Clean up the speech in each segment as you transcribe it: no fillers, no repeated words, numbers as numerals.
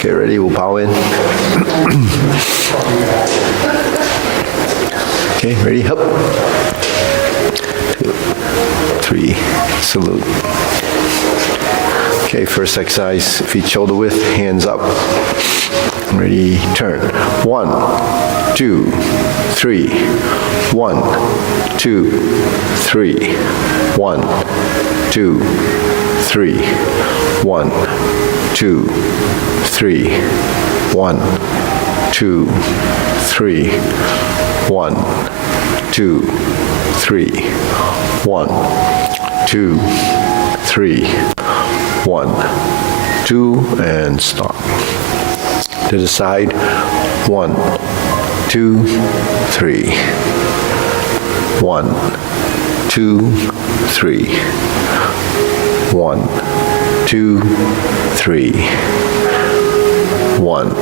Okay, ready? We'll bow in. Okay, ready? Up. 2, 3, salute. Okay, first exercise, feet shoulder width, hands up. Ready, turn. 1, 2, 3. 1, 2, 3. 1, 2, 3. 1, 2, 3. 1, 2, 3. 1, 2, 3. 1, 2, 3. 1, 2, and stop. To the side. 1, 2, 3. 1, 2, 3. 1, 2, 3. 1,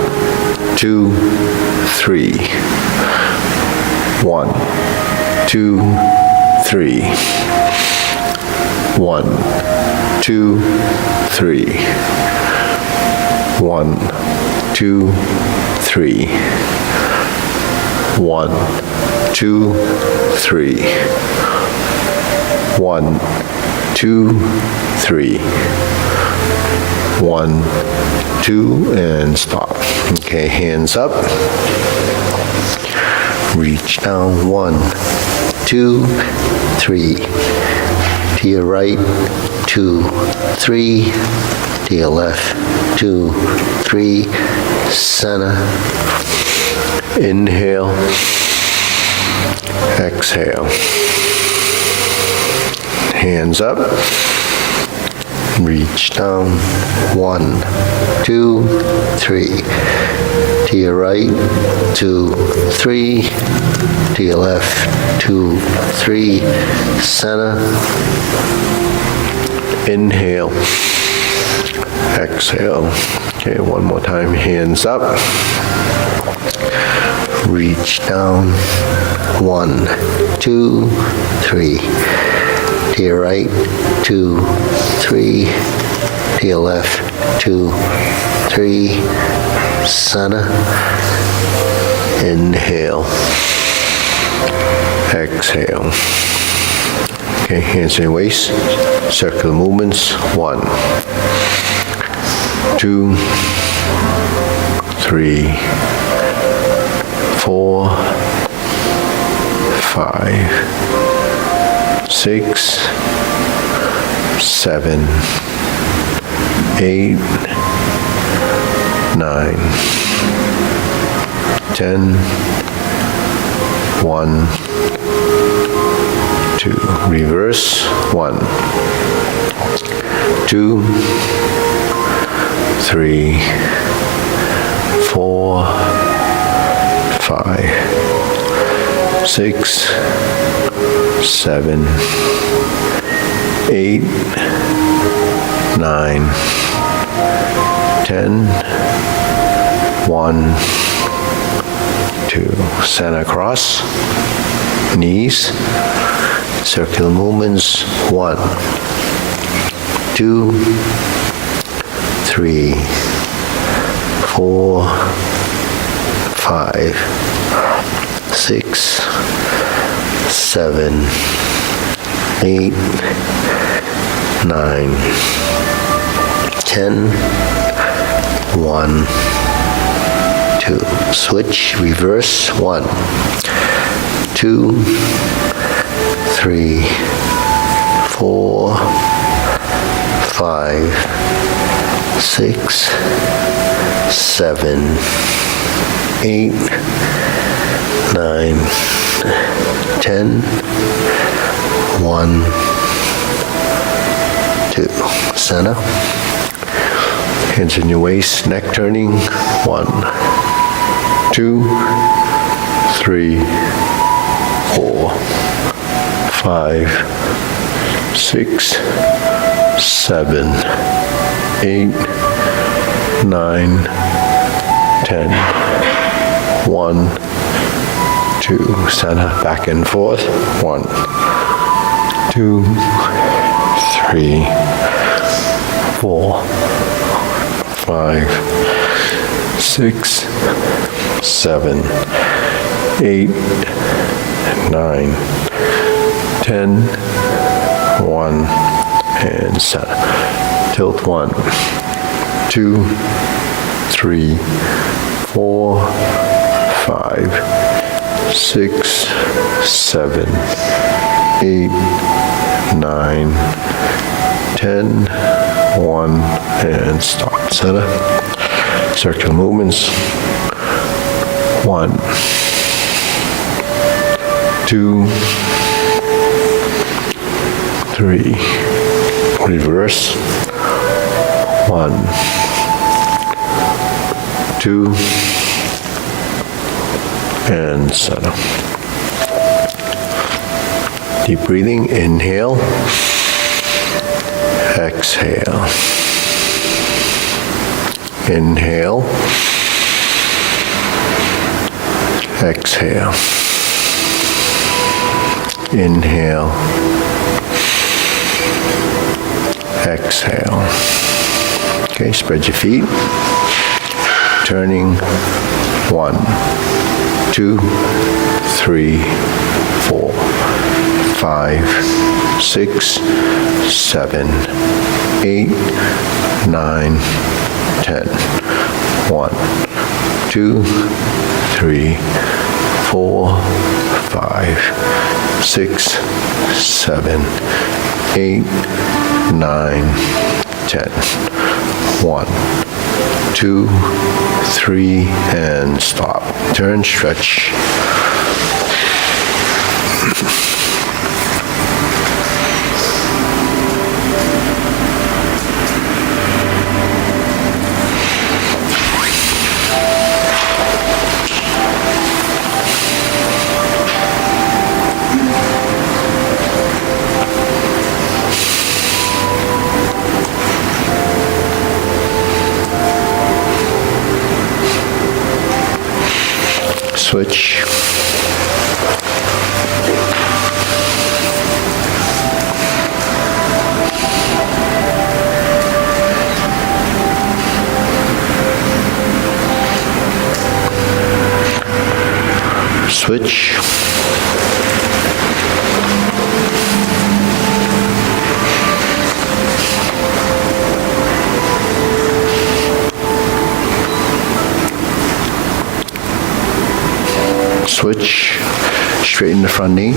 2, 3. 1, 2, 3. 1, 2, 3. 1, 2, 3. 1, 2, 3. 1, 2, 3. 1, 2, and stop. Okay, hands up. Reach down. 1, 2, 3. To your right. 2, 3. To your left. 2, 3. Center. Inhale. Exhale. Hands up. Reach down. 1, 2, 3. To your right. 2, 3. To your left. 2, 3. Center. Inhale. Exhale. Okay, one more time. Hands up. Reach down. 1, 2, 3. To your right. 2, 3. To your left. 2, 3. Center. Inhale. Exhale. Okay, hands in your waist. Circular movements. 1, 2, 3, 4, 5, 6, 7, 8, 9, 10, 1, 2. Reverse. 1, 2, 3, 4, 5, 6, 7, 8, 9, 10, 1, 2. Center cross. Knees. Circular movements. 1, 2, 3, 4, 5, 6, 7, 8, 9, 10, 1, 2. Switch. Reverse. 1, 2, 3, 4, 5, 6, 7, 8, 9, 10, 1, 2. Center. Hands in your waist, neck turning. 1, 2, 3, 4, 5, 6, 7, 8, 9, 10, 1, 2. Center, back and forth. 1, 2, 3, 4, 5, 6, 7, 8, 9, 10, 1, and center. Tilt 1, 2, 3, 4, 5, 6, 7, 8, 9, 10, 1, and stop. Center. Circular movements. 1, 2, 3. Reverse. 1, 2, and center. Deep breathing. Inhale. Exhale. Inhale. Exhale. Inhale. Exhale. Okay, spread your feet. Turning. 1, 2, 3, 4, 5, 6, 7, 8, 9, 10. 1, 2, 3, 4, 5, 6, 7, 8, 9, 10. 1, 2, 3, and stop. Turn, stretch. Switch. Switch. Switch, straighten the front knee.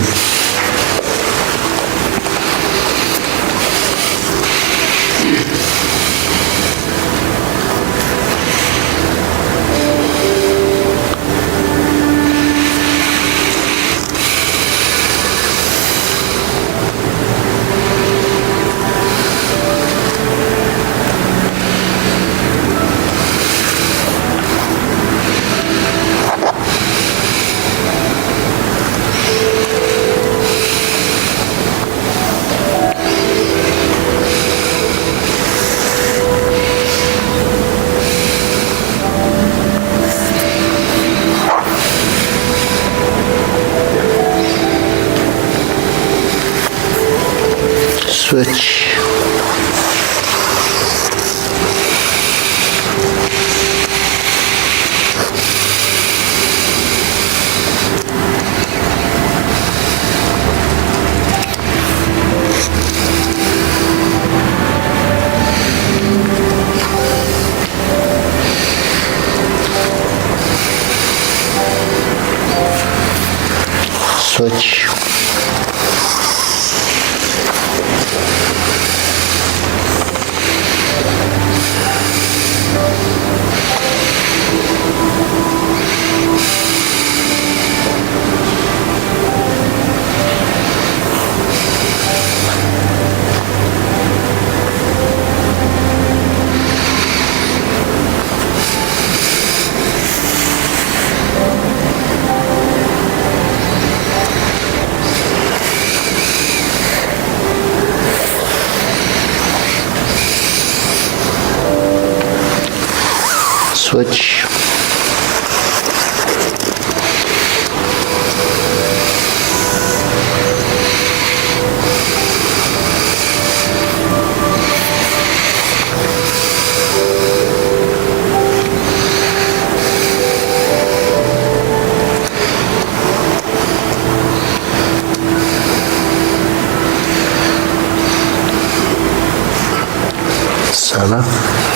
Switch. Switch. Switch. Tadasana.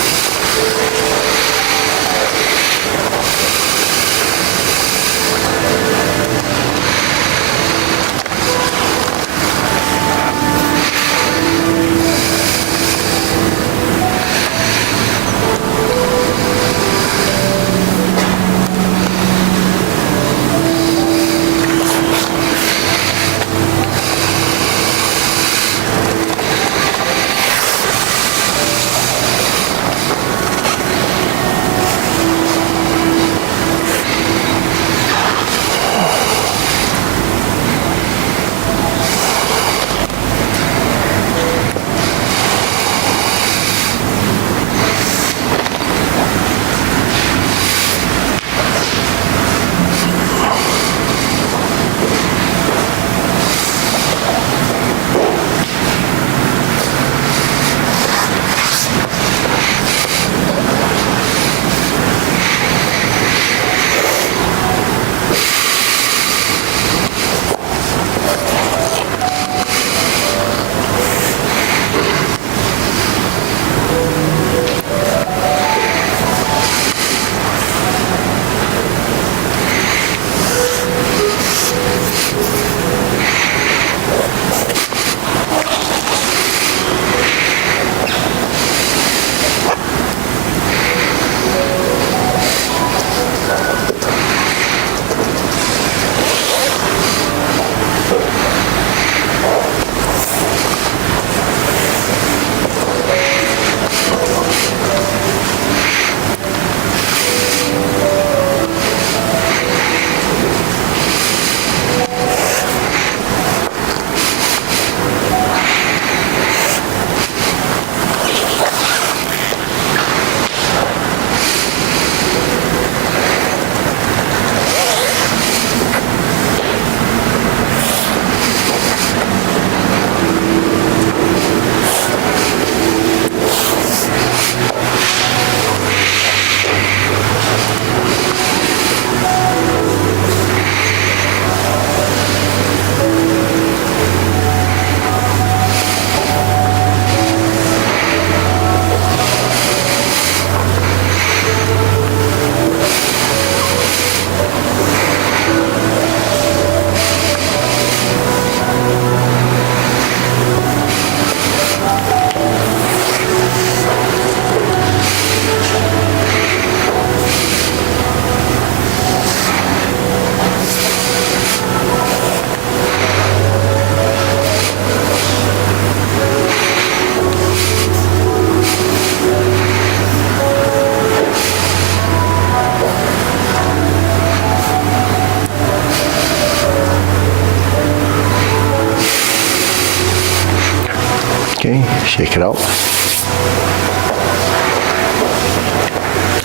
Okay, shake it out.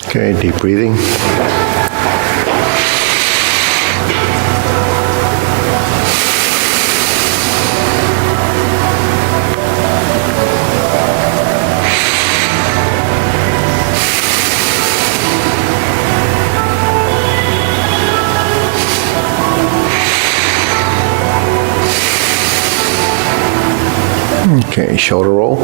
Okay, deep breathing. Okay, shoulder roll.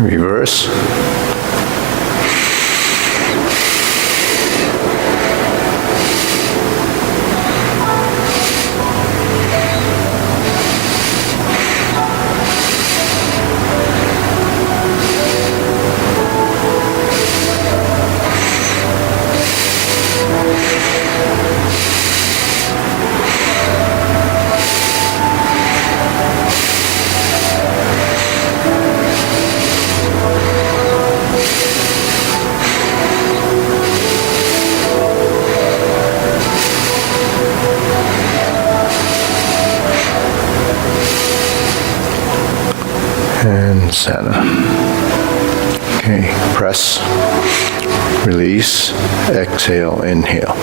Reverse. center. Okay, press, release, exhale, inhale.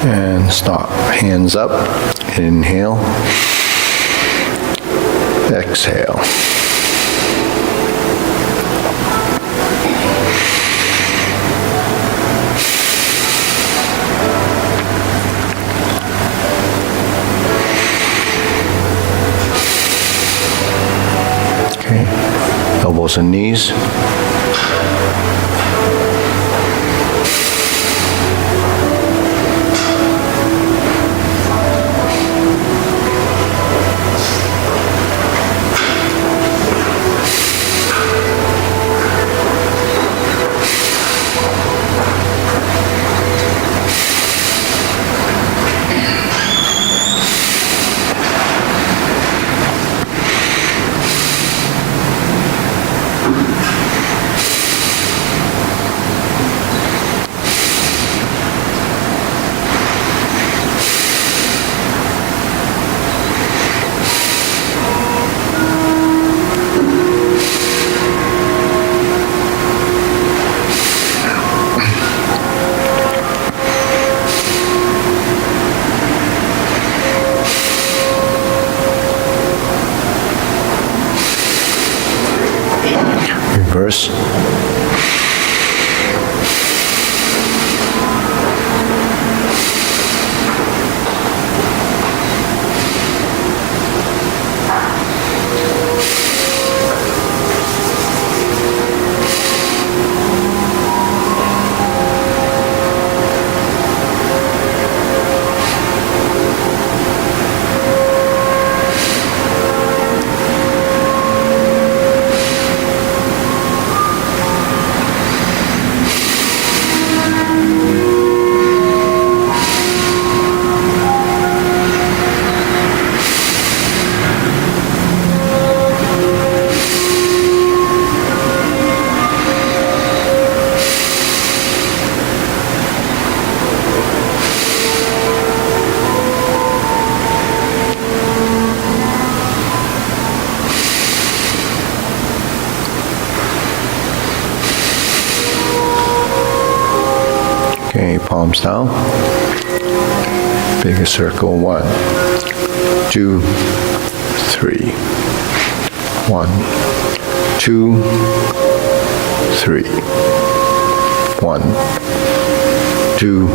And stop. Hands up. Inhale. Exhale. Okay. Elbows and knees. Reverse. Okay, palms down. Bigger circle. 1, 2, 3. 1, 2, 3. 1, 2,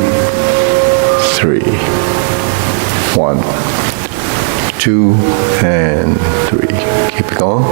3. 1, 2, and 3. Keep it going.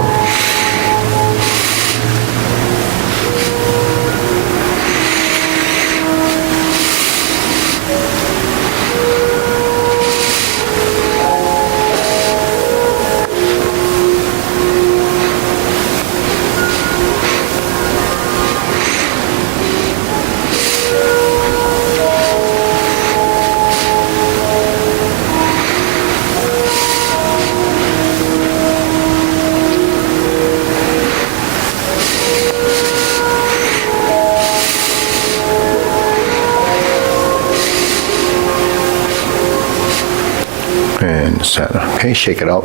And center. Okay, shake it out.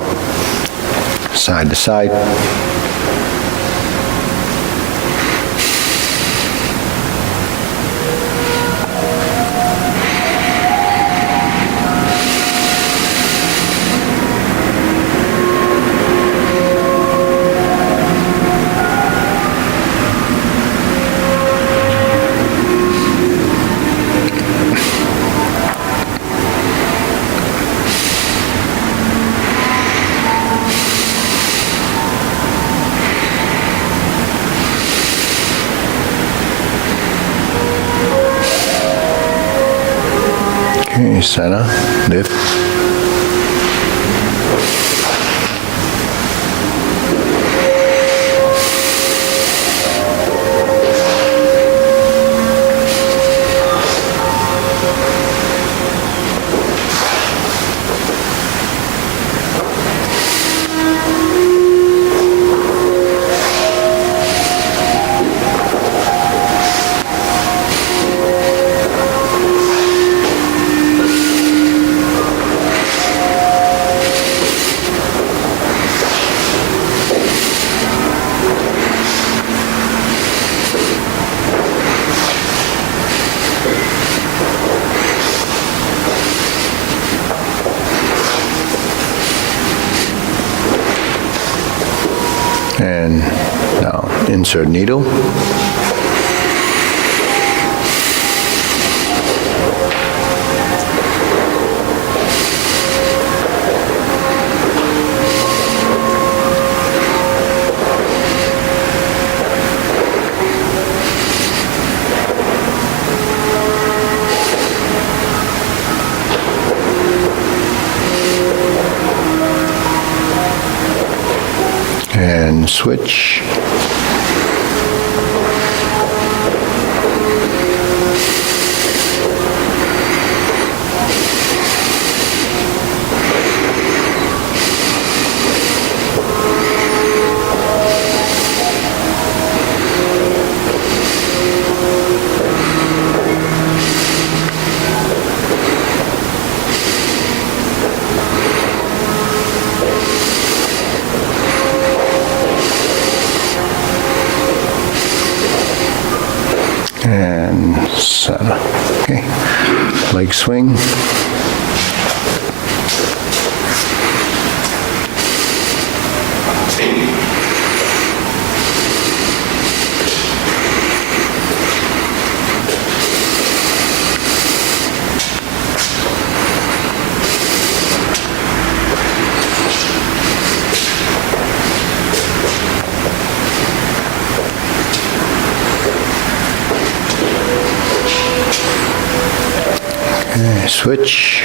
Side to side. Okay, center, lift. And now insert needle. And switch. And center. Okay, leg swing. Okay, switch.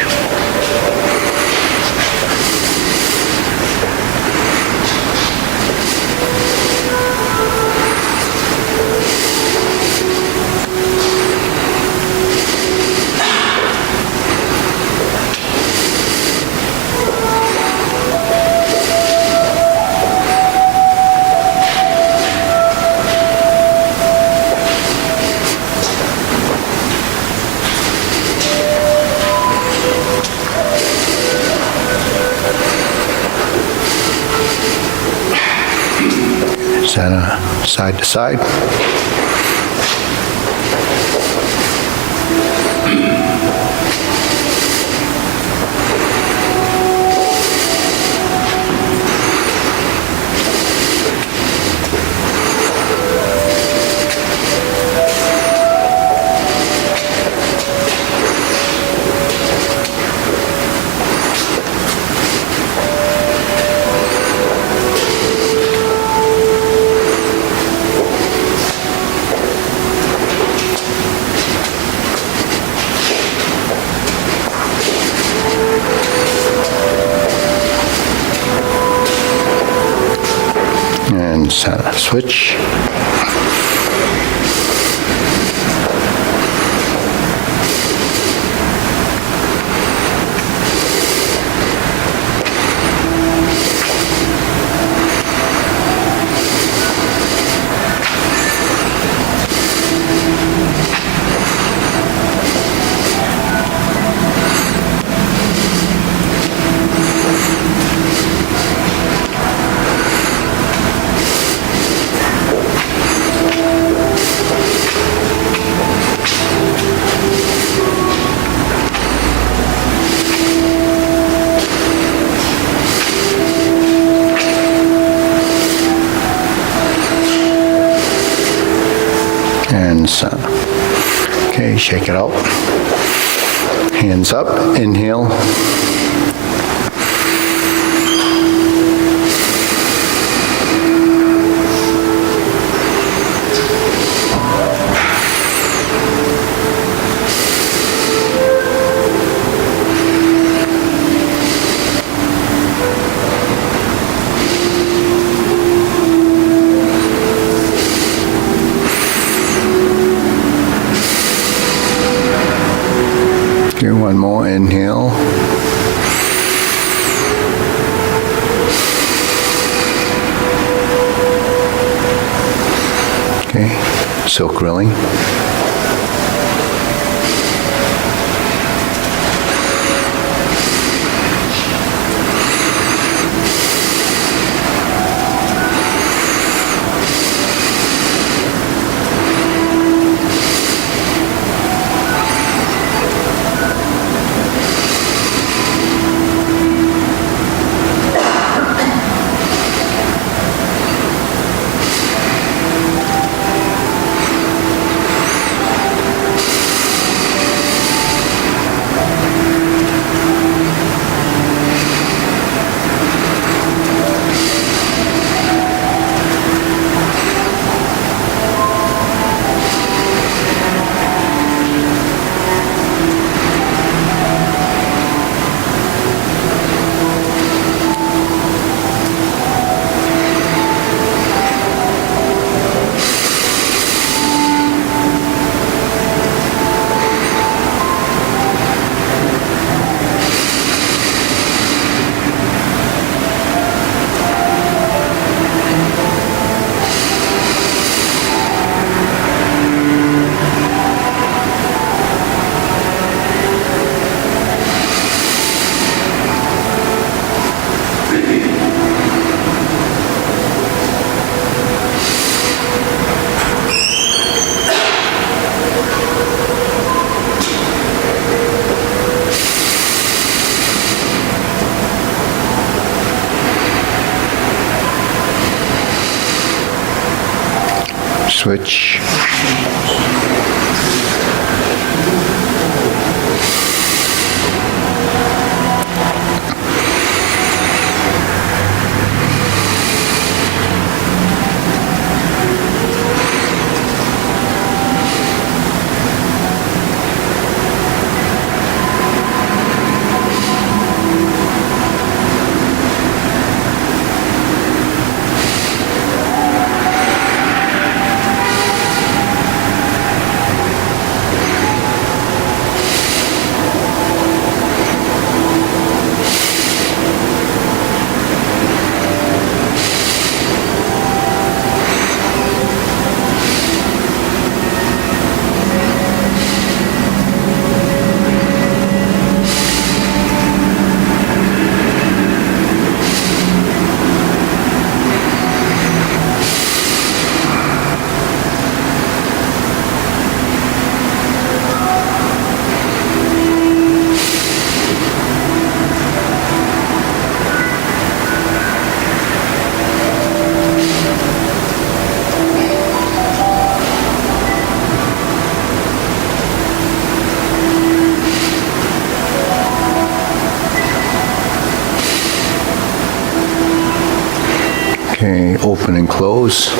Center, side to side. And center, switch. Okay, shake it out. Hands up, inhale. Okay, one more, inhale. Okay, silk rilling. Switch. Okay, open and close.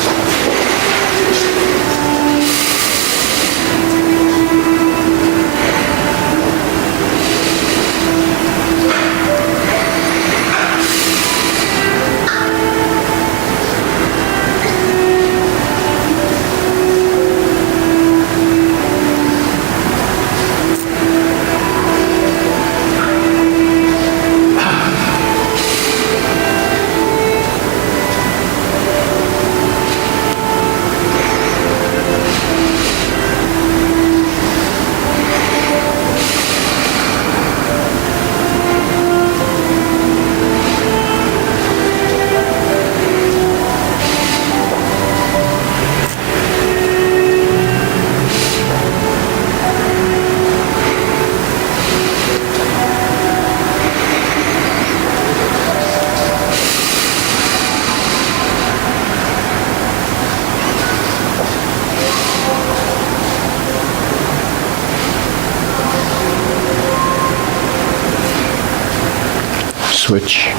switch.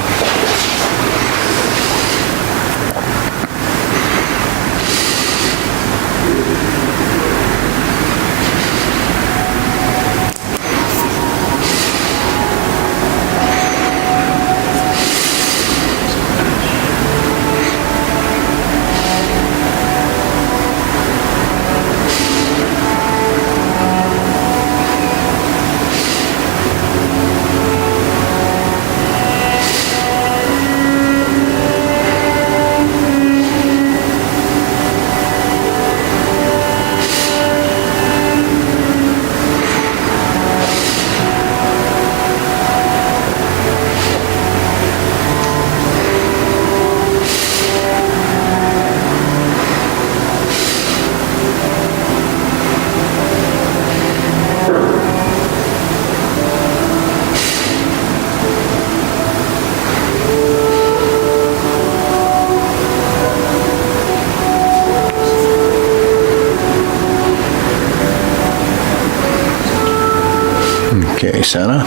Okay, center.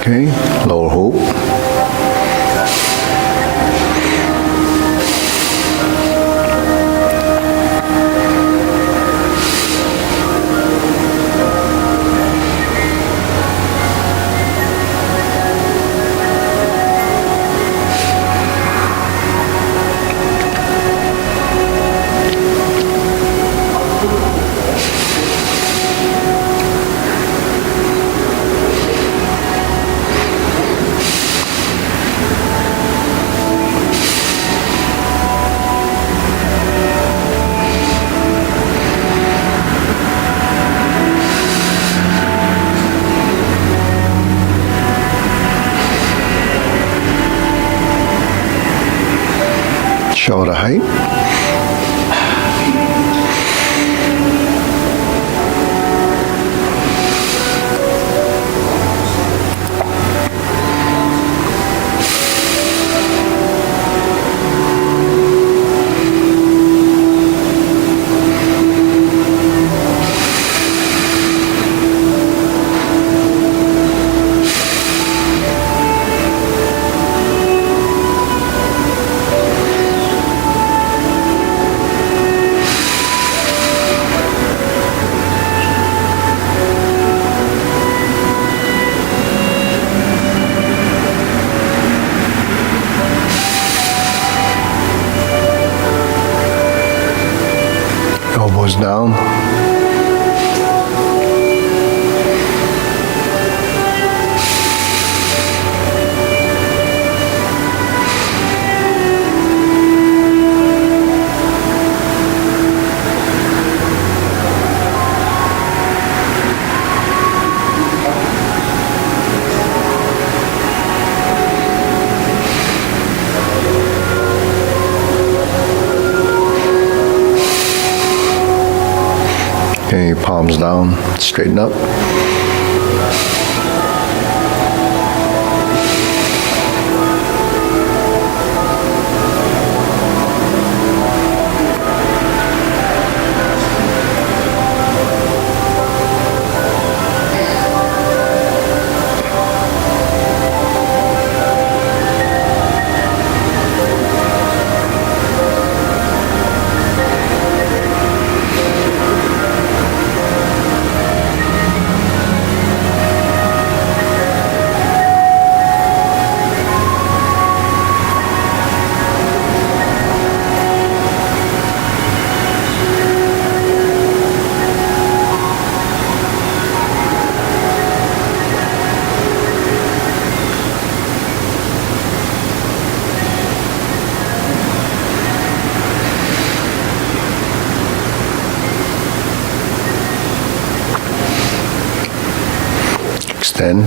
Okay, lower hook. Shoulder height. Elbows down. Okay, palms down, straighten up. Extend.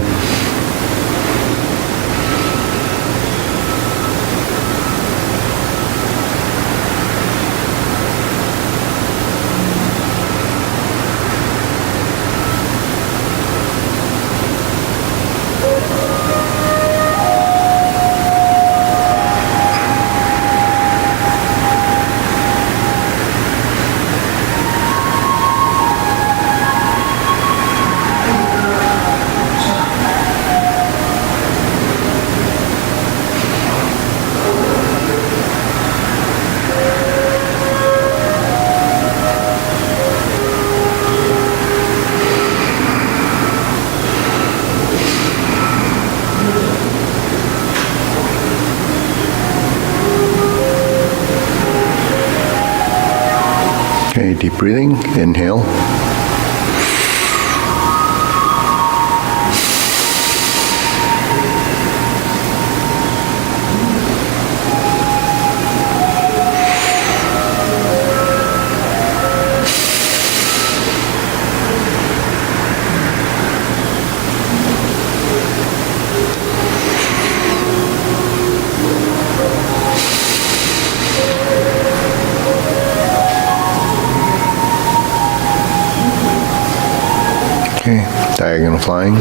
Okay, deep breathing, inhale. Okay, diagonal flying.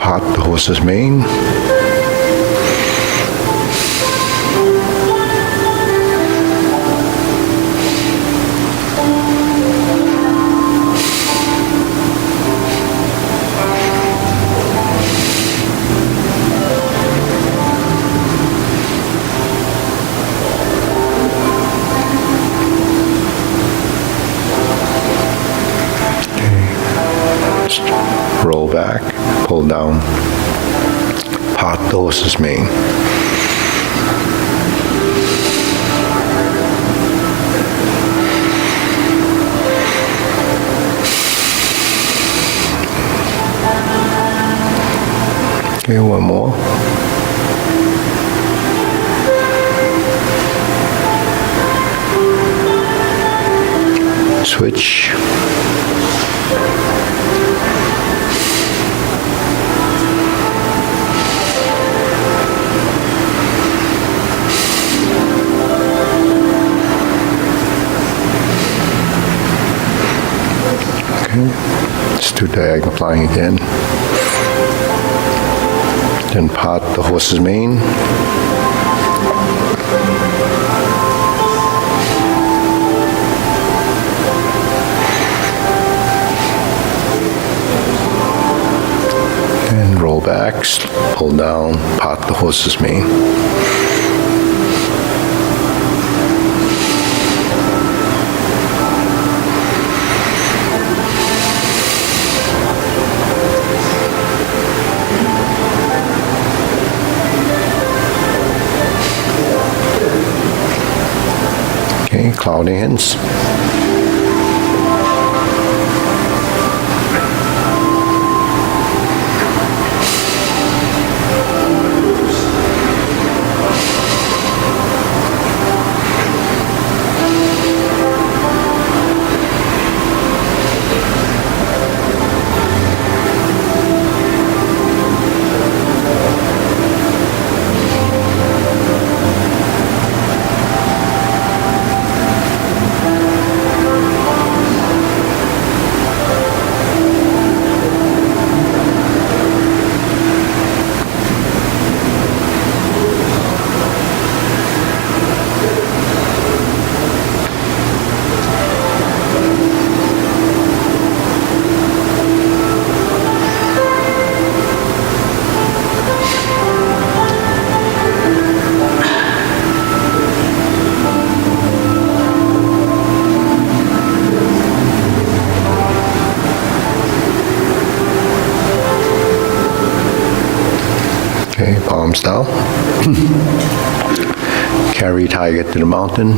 Part the horse's mane. Roll back, pull down, part the horse's mane. Okay, one more. Switch. Let's do diagonal flying again. Then part the horse's mane. And roll back, pull down, part the horse's mane. Okay, cloud hands. Okay, palms down. Carry tiger to the mountain.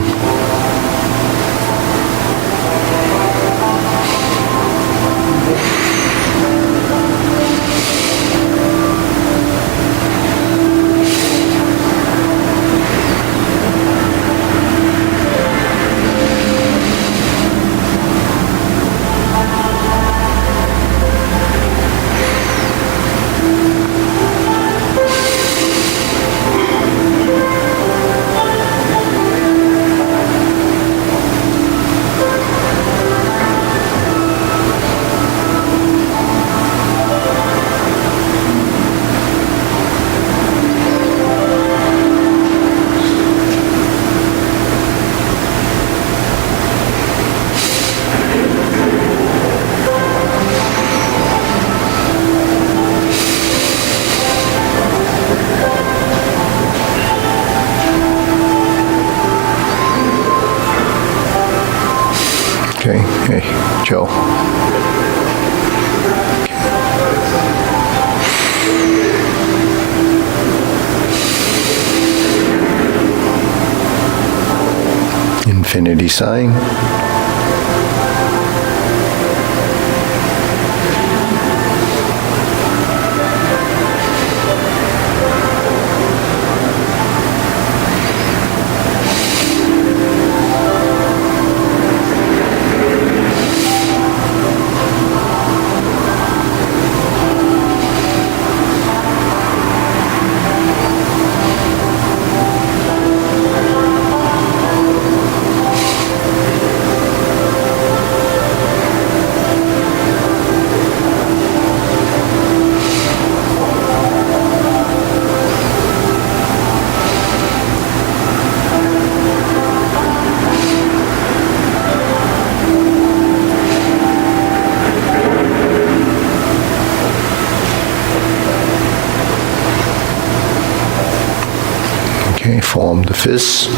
Joe. Infinity sign. Okay, form the fists.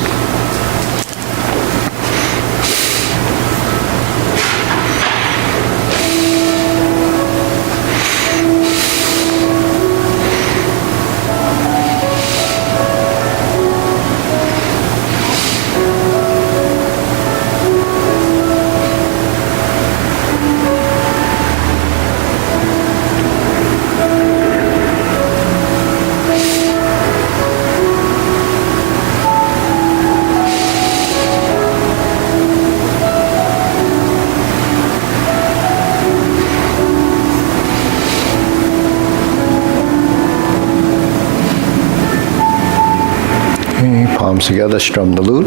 Palms together, strum the lute.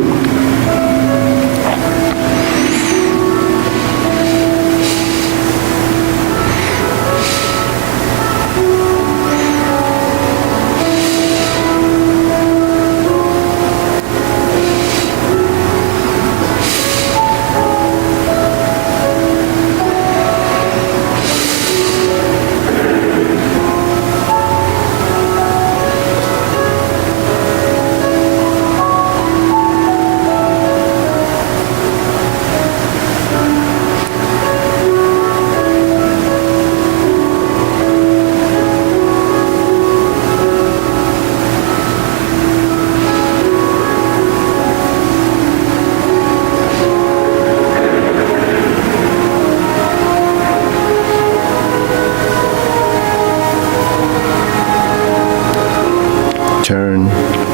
Turn,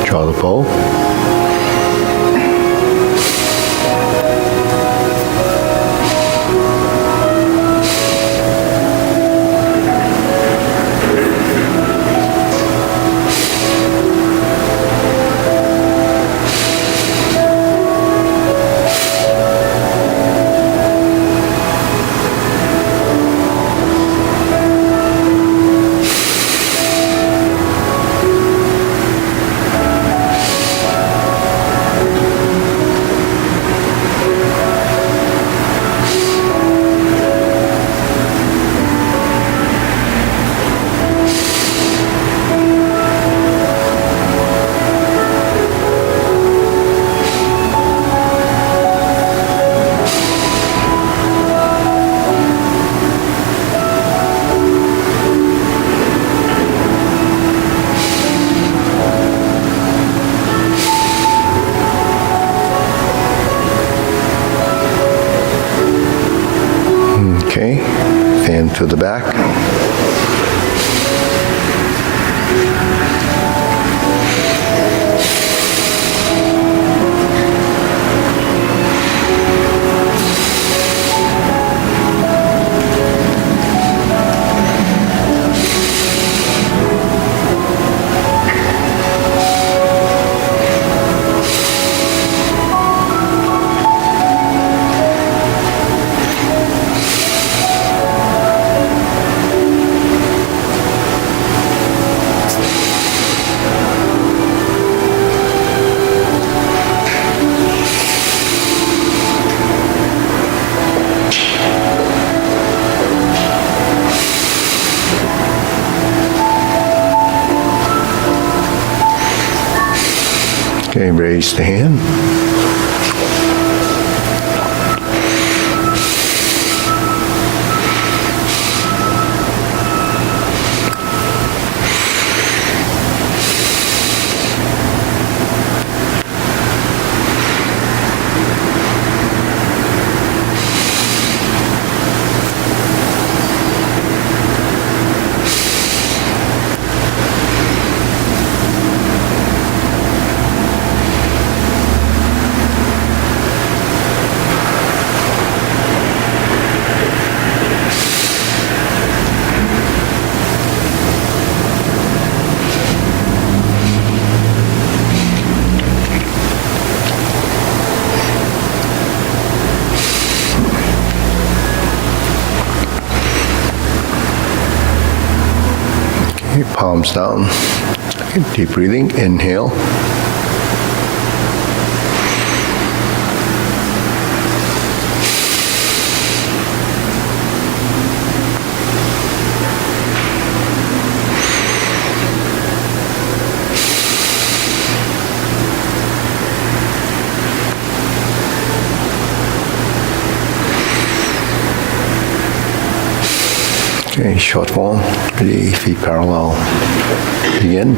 draw the bow. Okay, fan to the back. Okay, raise the hand. palms down. Deep breathing, inhale. Okay, short form, ready, feet parallel. Begin.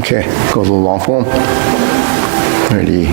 Okay, go a little long form. Ready.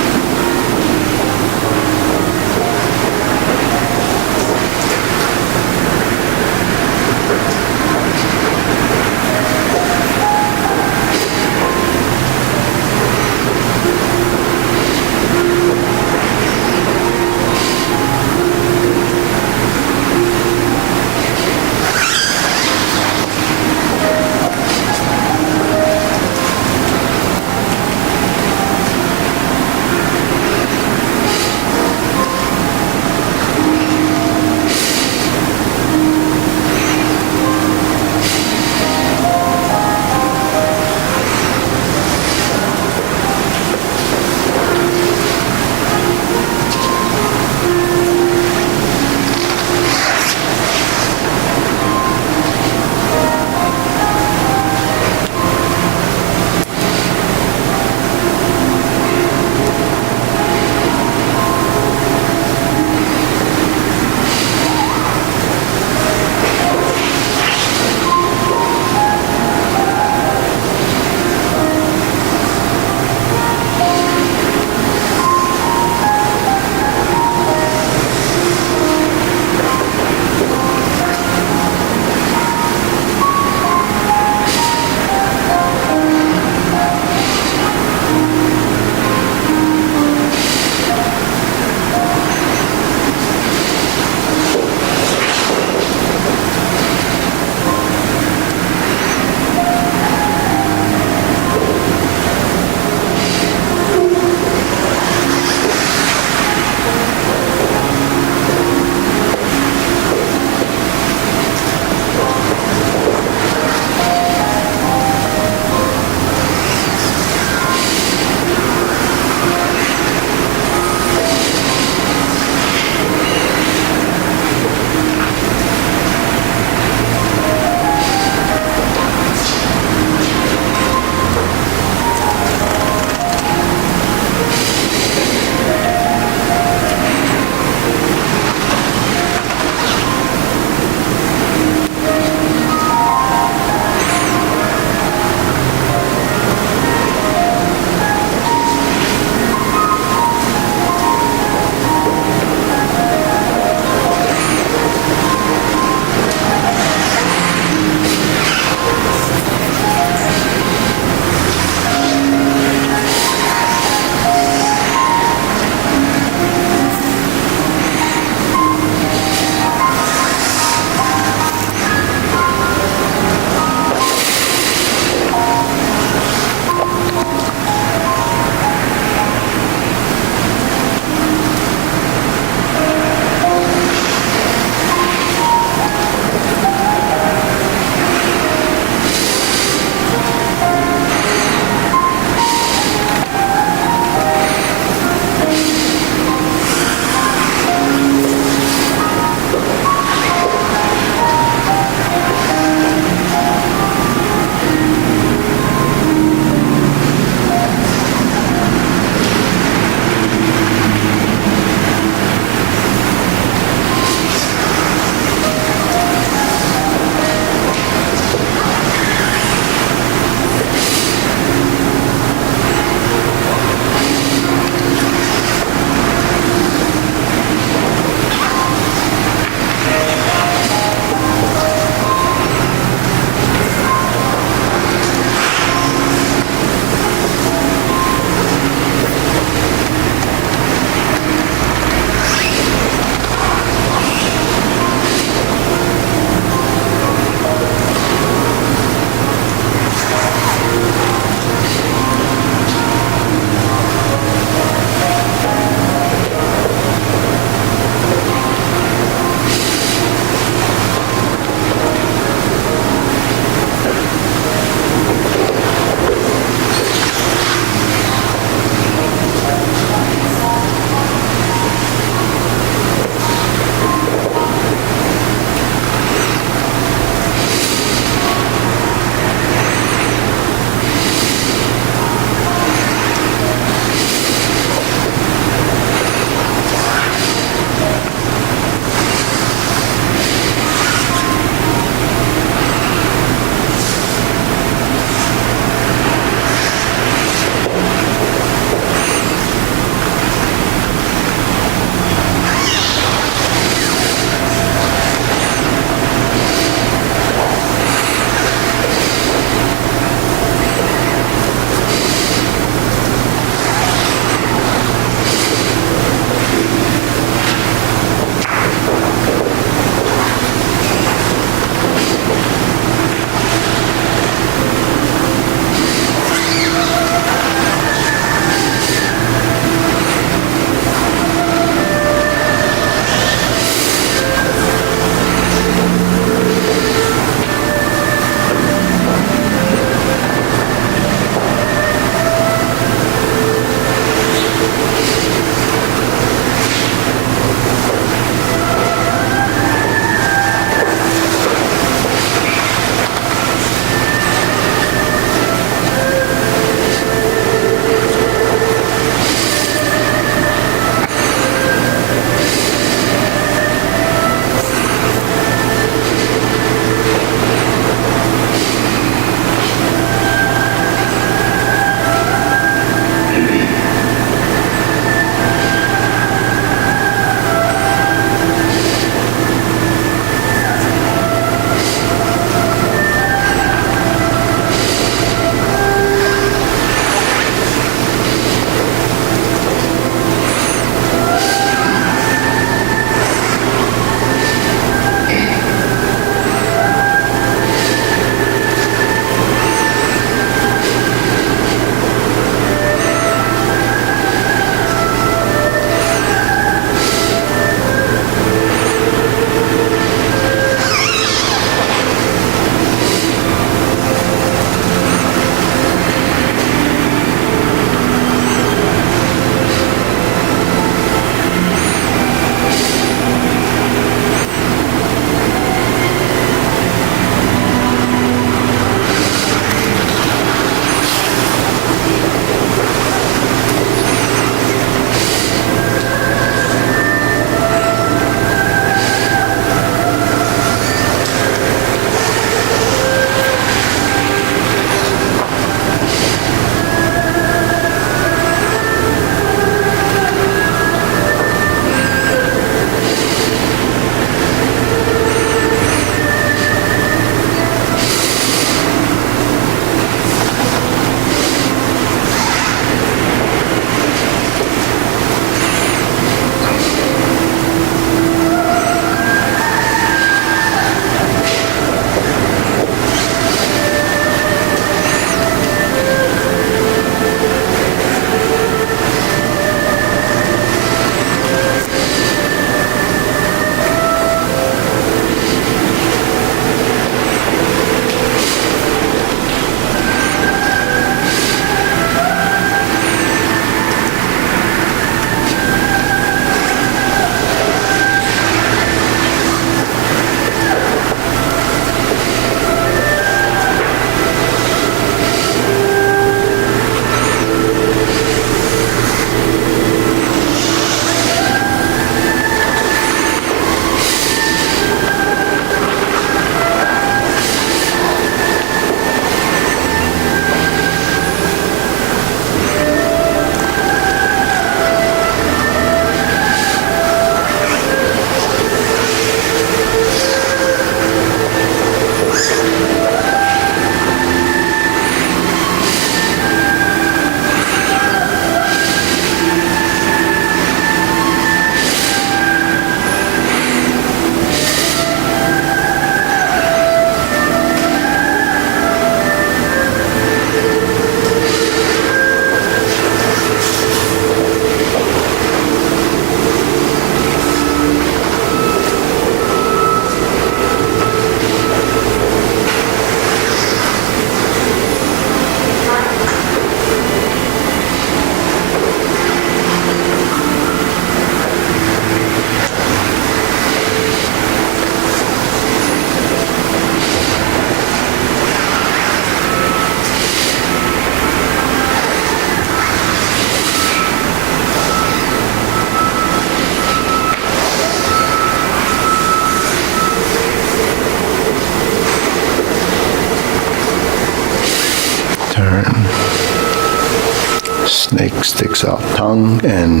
Snake sticks out tongue and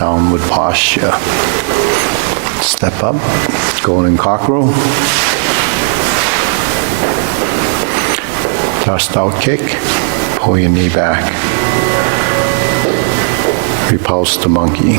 downward posture. Step up, golden cockerel. Thrust out kick, pull your knee back. Repulse to monkey.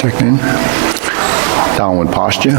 Second, downward posture.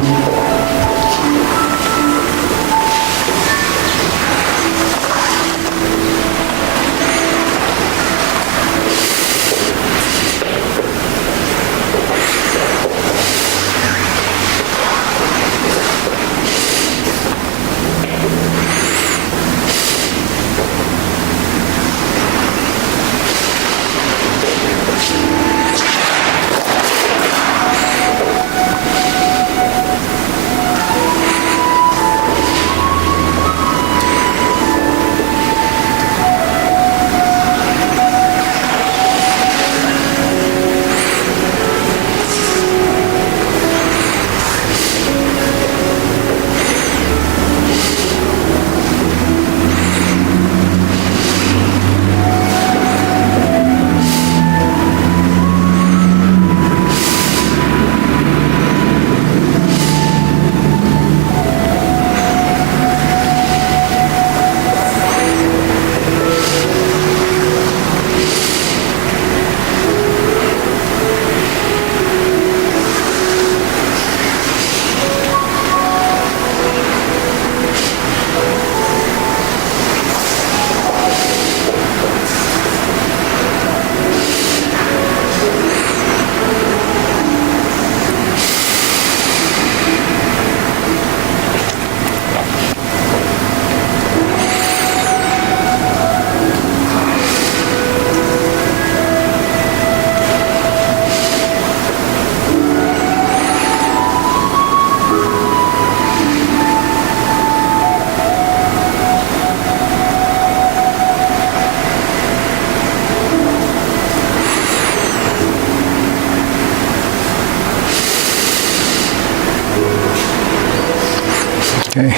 Okay.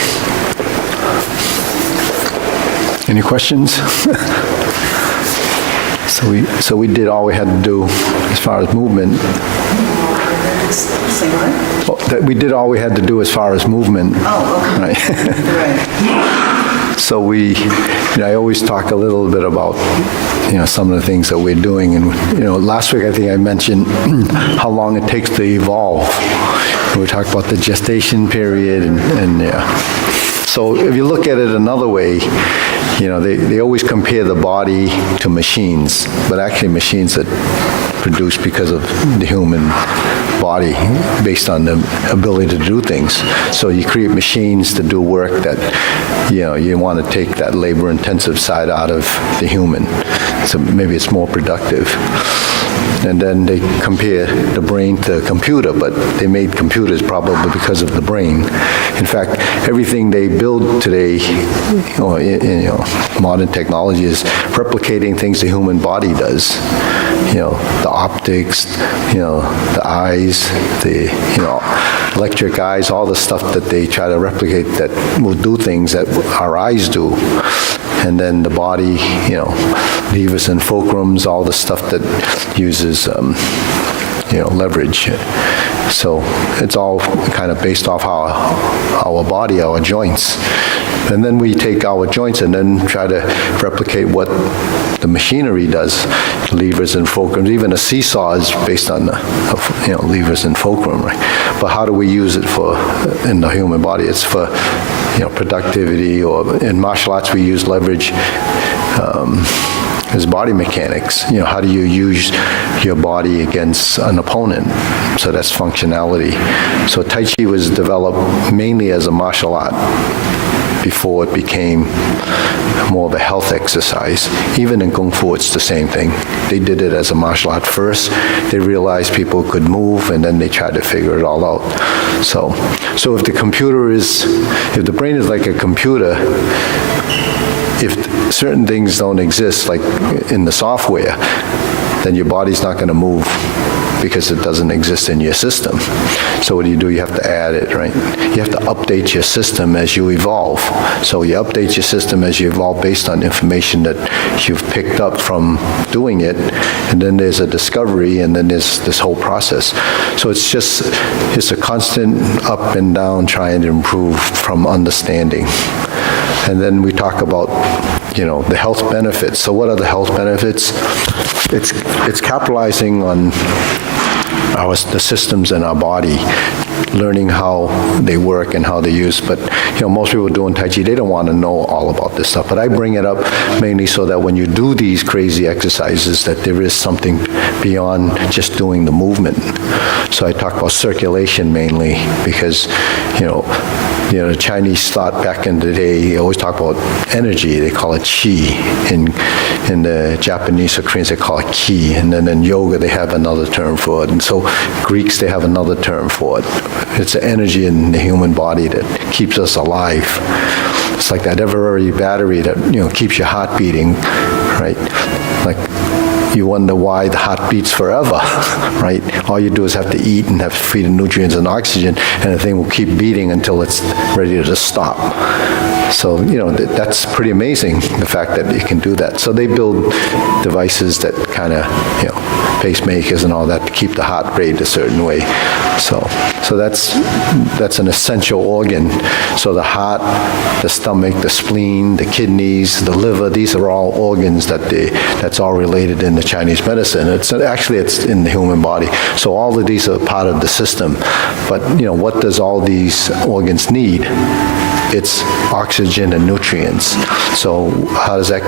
Any questions? So we did all we had to do as far as movement. Say what? Well, that we did all we had to do as far as movement. Oh, okay. Right. Right. So I always talk a little bit about, some of the things that we're doing. And, last week I think I mentioned how long it takes to evolve. We talked about the gestation period and yeah. So if you look at it another way, they always compare the body to machines, but actually machines that produce because of the human body based on the ability to do things. So you create machines to do work that, you want to take that labor-intensive side out of the human. So maybe it's more productive. And then they compare the brain to a computer, but they made computers probably because of the brain. In fact, everything they build today, modern technology is replicating things the human body does. The optics, the eyes, the, electric eyes, all the stuff that they try to replicate that will do things that our eyes do. And then the body, levers and fulcrums, all the stuff that uses, leverage. So it's all kind of based off our body, our joints. And then we take our joints and then try to replicate what the machinery does, levers and fulcrums. Even a seesaw is based on levers and fulcrum, right? But how do we use it in the human body? It's for productivity, or in martial arts we use leverage as body mechanics. How do you use your body against an opponent? So that's functionality. So Tai Chi was developed mainly as a martial art before it became more of a health exercise. Even in Kung Fu, it's the same thing. They did it as a martial art first. They realized people could move, and then they tried to figure it all out. So if the brain is like a computer, if certain things don't exist, like in the software, then your body's not going to move because it doesn't exist in your system. So what do? You have to add it, right? You have to update your system as you evolve. So you update your system as you evolve based on information that you've picked up from doing it, and then there's a discovery, and then there's this whole process. So it's a constant up and down trying to improve from understanding. And then we talk about, the health benefits. So what are the health benefits? It's capitalizing on the systems in our body, learning how they work and how they use. But, most people doing Tai Chi, they don't want to know all about this stuff. But I bring it up mainly so that when you do these crazy exercises, that there is something beyond just doing the movement. So I talk about circulation mainly because, the Chinese thought back in the day, they always talk about energy. They call it qi. In the Japanese or Koreans, they call it ki. And then in yoga, they have another term for it. And so Greeks, they have another term for it. It's an energy in the human body that keeps us alive. It's like that ever-ready battery that, keeps your heart beating, right? Like, you wonder why the heart beats forever, right? All you do is have to eat and have to feed it nutrients and oxygen, and the thing will keep beating until it's ready to just stop. So, that's pretty amazing, the fact that you can do that. So they build devices that kind of, pacemakers and all that to keep the heart rate a certain way. So that's an essential organ. So the heart, the stomach, the spleen, the kidneys, the liver, these are all organs that's all related in the Chinese medicine. It's in the human body. So all of these are part of the system. But, what does all these organs need? It's oxygen and nutrients. So how does that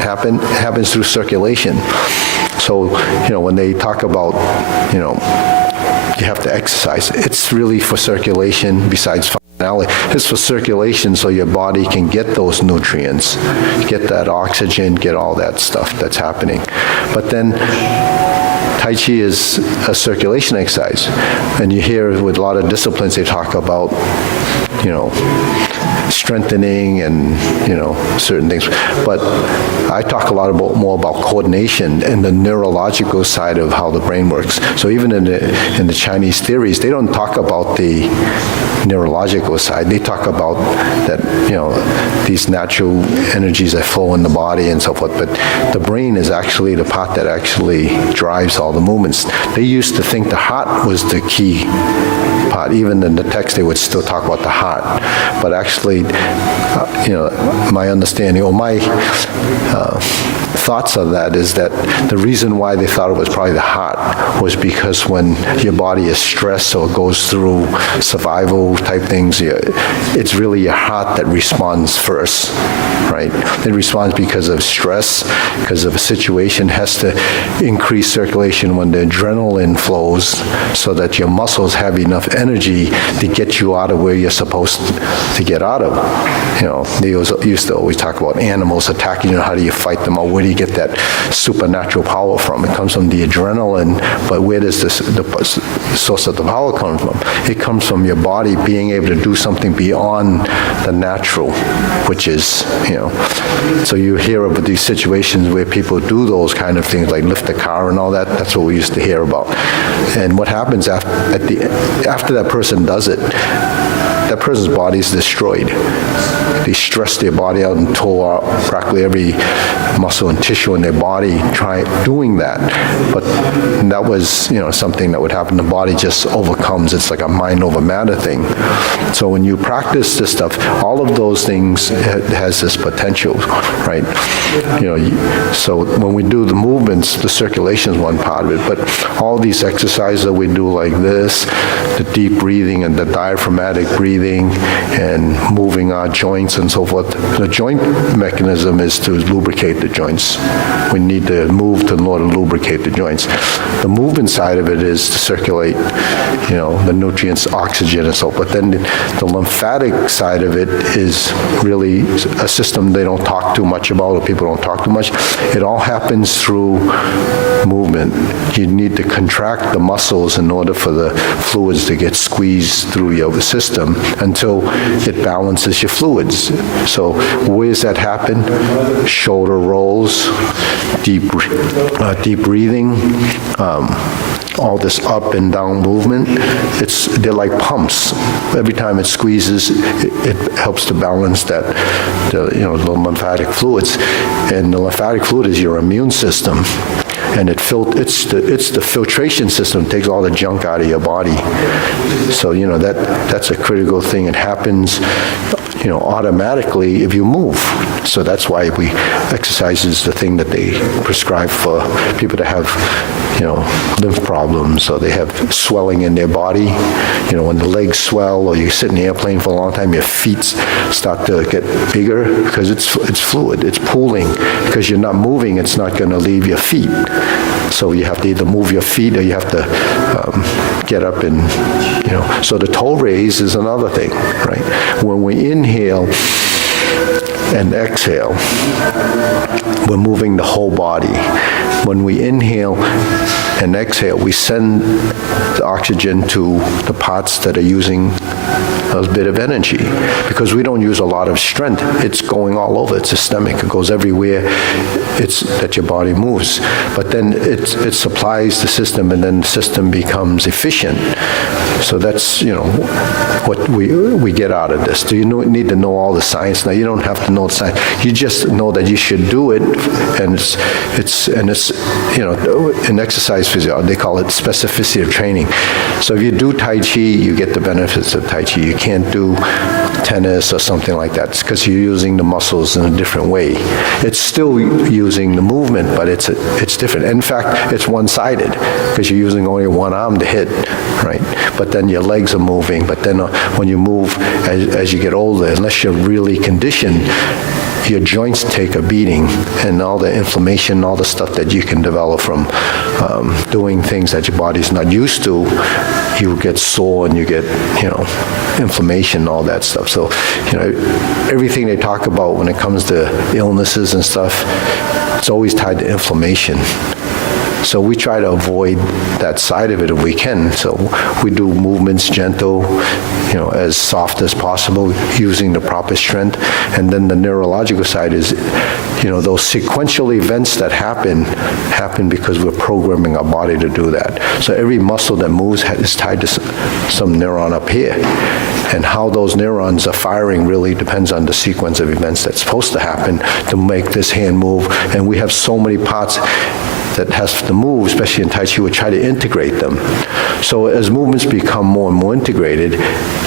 happen? It happens through circulation. So, when they talk about, you have to exercise, it's really for circulation besides functionality. It's for circulation so your body can get those nutrients, get that oxygen, get all that stuff that's happening. But then Tai Chi is a circulation exercise. And you hear with a lot of disciplines, they talk about, strengthening and, certain things. But I talk a lot more about coordination and the neurological side of how the brain works. So even in the Chinese theories, they don't talk about the neurological side. They talk about that, these natural energies that flow in the body and so forth. But the brain is actually the part that actually drives all the movements. They used to think the heart was the key part. Even in the text, they would still talk about the heart. But actually, my understanding or my thoughts of that is that the reason why they thought it was probably the heart was because when your body is stressed or goes through survival type things, it's really your heart that responds first, right? It responds because of stress, because of a situation, has to increase circulation when the adrenaline flows so that your muscles have enough energy to get you out of where you're supposed to get out of. They used to always talk about animals attacking you, how do you fight them, or where do you get that supernatural power from? It comes from the adrenaline, but where does the source of the power come from? It comes from your body being able to do something beyond the natural, which is, so you hear about these situations where people do those kind of things, like lift a car and all that. That's what we used to hear about. And what happens after that person does it, that person's body is destroyed. They stress their body out and tore out practically every muscle and tissue in their body doing that. But that was, something that would happen. The body just overcomes. It's like a mind over matter thing. So when you practice this stuff, all of those things has this potential, right? So when we do the movements, the circulation is one part of it, but all these exercises that we do like this, the deep breathing and the diaphragmatic breathing and moving our joints and so forth, the joint mechanism is to lubricate the joints. We need to move in order to lubricate the joints. The movement side of it is to circulate, the nutrients, oxygen and so forth. Then the lymphatic side of it is really a system they don't talk too much about, or people don't talk too much. It all happens through movement. You need to contract the muscles in order for the fluids to get squeezed through your system until it balances your fluids. So where does that happen? Shoulder rolls, deep breathing, all this up and down movement. They're like pumps. Every time it squeezes, it helps to balance the lymphatic fluids. And the lymphatic fluid is your immune system. And it's the filtration system, it takes all the junk out of your body. So, that's a critical thing. It happens, automatically if you move. So that's why exercise is the thing that they prescribe for people to have, lymph problems, or they have swelling in their body. When the legs swell, or you sit in the airplane for a long time, your feet start to get bigger because it's fluid, it's pooling. Because you're not moving, it's not going to leave your feet. So you have to either move your feet or you have to get up and, So the toe raise is another thing, right? When we inhale and exhale, we're moving the whole body. When we inhale and exhale, we send the oxygen to the parts that are using a bit of energy, because we don't use a lot of strength. It's going all over. It's systemic. It goes everywhere. It's that your body moves. But then it supplies the system, and then the system becomes efficient. So that's, what we get out of this. Do you need to know all the science? Now, you don't have to know the science. You just know that you should do it, and it's in exercise physiology, they call it specificity of training. So if you do Tai Chi, you get the benefits of Tai Chi. You can't do tennis or something like that. It's because you're using the muscles in a different way. It's still using the movement, but it's different. In fact, it's one-sided because you're using only one arm to hit, right? But then your legs are moving. But then when you move, as you get older, unless you're really conditioned, your joints take a beating, and all the inflammation, all the stuff that you can develop from doing things that your body's not used to, you get sore and you get, inflammation, all that stuff. So, everything they talk about when it comes to illnesses and stuff, it's always tied to inflammation. So we try to avoid that side of it if we can. So we do movements gentle, as soft as possible, using the proper strength. And then the neurological side is, those sequential events that happen because we're programming our body to do that. So every muscle that moves is tied to some neuron up here. And how those neurons are firing really depends on the sequence of events that's supposed to happen to make this hand move. And we have so many parts that has to move, especially in Tai Chi, we try to integrate them. So as movements become more and more integrated,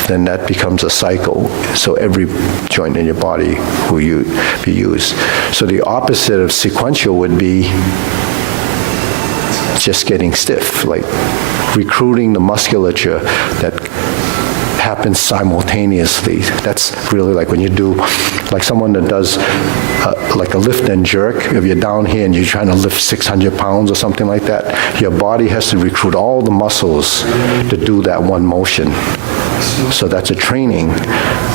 then that becomes a cycle. So every joint in your body will be used. So the opposite of sequential would be just getting stiff, like recruiting the musculature that happens simultaneously. That's really like when you do, like someone that does like a lift and jerk. If you're down here and you're trying to lift 600 pounds or something like that, your body has to recruit all the muscles to do that one motion. So that's a training.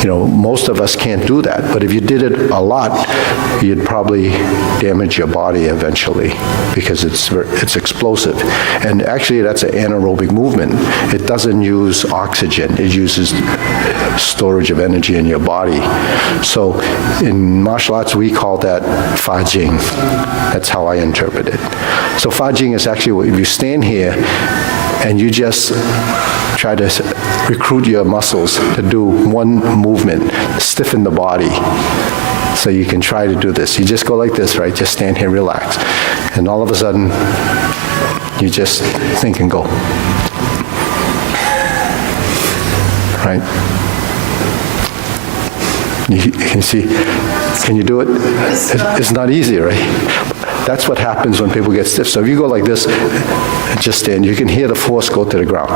Most of us can't do that, but if you did it a lot, you'd probably damage your body eventually because it's explosive. And actually, that's an anaerobic movement. It doesn't use oxygen. It uses storage of energy in your body. So in martial arts, we call that Fa Jing. That's how I interpret it. So Fa Jing is actually, if you stand here and you just try to recruit your muscles to do one movement, stiffen the body. So you can try to do this. You just go like this, right? Just stand here, relax. And all of a sudden, you just think and go. Right? You can see, can you do it? It's not easy, right? That's what happens when people get stiff. So if you go like this, just stand, you can hear the force go to the ground.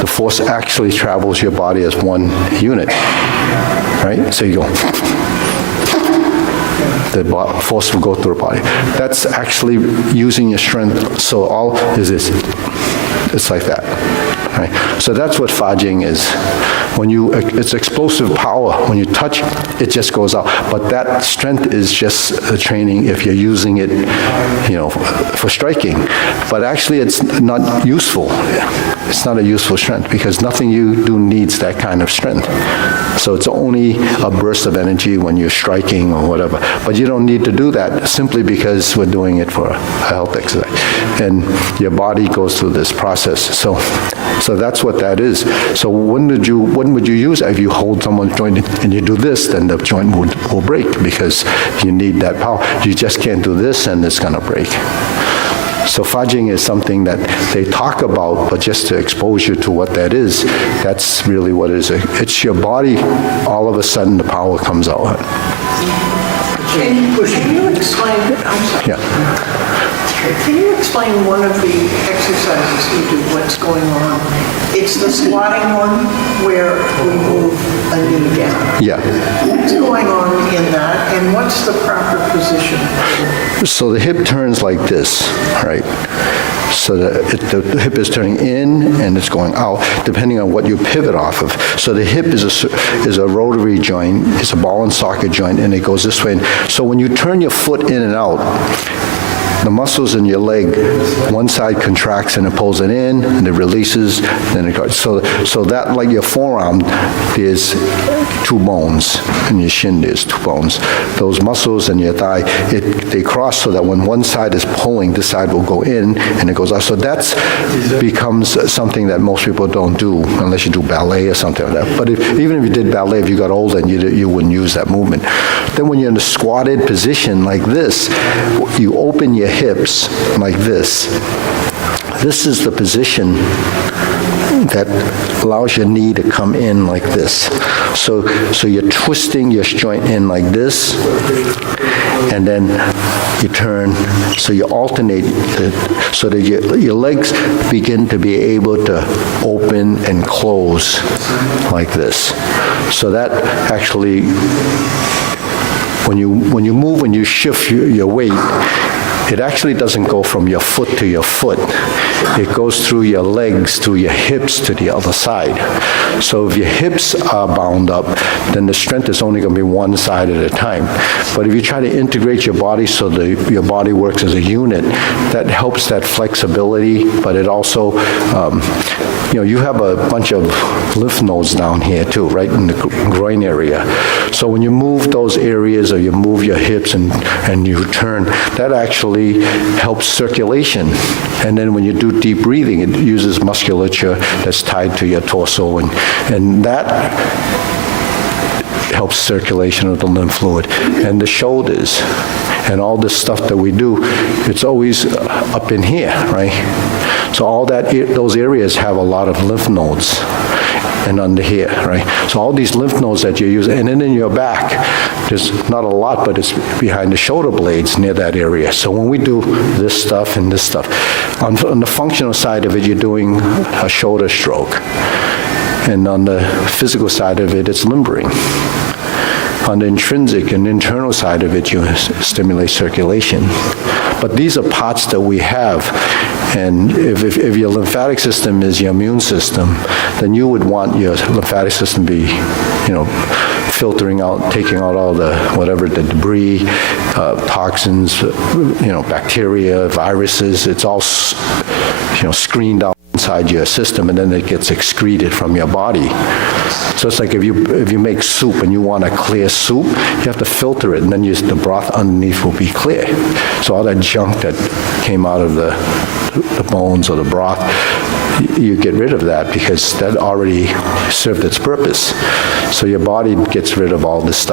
The force actually travels your body as one unit, right? So you go, the force will go through the body. That's actually using your strength. So all is this, it's like that, right? So that's what Fa Jing is. It's explosive power. When you touch, it just goes out. But that strength is just a training if you're using it, for striking. But actually, it's not useful. It's not a useful strength because nothing you do needs that kind of strength. So it's only a burst of energy when you're striking or whatever. But you don't need to do that simply because we're doing it for a health exercise. And your body goes through this process. So that's what that is. So when would you use it? If you hold someone's joint and you do this, then the joint will break because you need that power. You just can't do this and it's going to break. So Fa Jing is something that they talk about, but just to expose you to what that is, that's really what it is. It's your body, all of a sudden the power comes out. Can you explain, I'm sorry. Yeah. Can you explain one of the exercises you do, what's going on? It's the squatting one where we move a knee down. Yeah. What's going on in that, and what's the proper position? So the hip turns like this, right? So the hip is turning in and it's going out, depending on what you pivot off of. So the hip is a rotary joint, it's a ball and socket joint, and it goes this way. So when you turn your foot in and out, the muscles in your leg, one side contracts and it pulls it in, and it releases, then it goes. So that, like your forearm, there's two bones, and your shin there's two bones. Those muscles in your thigh, they cross so that when one side is pulling, this side will go in, and it goes out. So that becomes something that most people don't do, unless you do ballet or something like that. But even if you did ballet, if you got older, and you wouldn't use that movement. Then when you're in a squatted position like this, you open your hips like this. This is the position that allows your knee to come in like this. So you're twisting your joint in like this, and then you turn, so you alternate so that your legs begin to be able to open and close like this. So that actually, when you move, when you shift your weight, it actually doesn't go from your foot to your foot. It goes through your legs, through your hips to the other side. So if your hips are bound up, then the strength is only going to be one side at a time. But if you try to integrate your body so that your body works as a unit, that helps that flexibility, but it also, you have a bunch of lymph nodes down here too, right in the groin area. So when you move those areas or you move your hips and you turn, that actually helps circulation. And then when you do deep breathing, it uses musculature that's tied to your torso, and that helps circulation of the lymph fluid. And the shoulders and all this stuff that we do, it's always up in here, right? So all those areas have a lot of lymph nodes and under here, right? So all these lymph nodes that you use, and then in your back, there's not a lot, but it's behind the shoulder blades near that area. So when we do this stuff and this stuff, on the functional side of it, you're doing a shoulder stroke. And on the physical side of it, it's limbering. On the intrinsic and internal side of it, you stimulate circulation. But these are parts that we have, and if your lymphatic system is your immune system, then you would want your lymphatic system to be, filtering out, taking out all the debris, toxins, bacteria, viruses. It's all, screened out inside your system, and then it gets excreted from your body. So it's like if you make soup and you want a clear soup, you have to filter it, and then the broth underneath will be clear. So all that junk that came out of the bones or the broth, you get rid of that because that already served its purpose. So your body gets rid of all this stuff.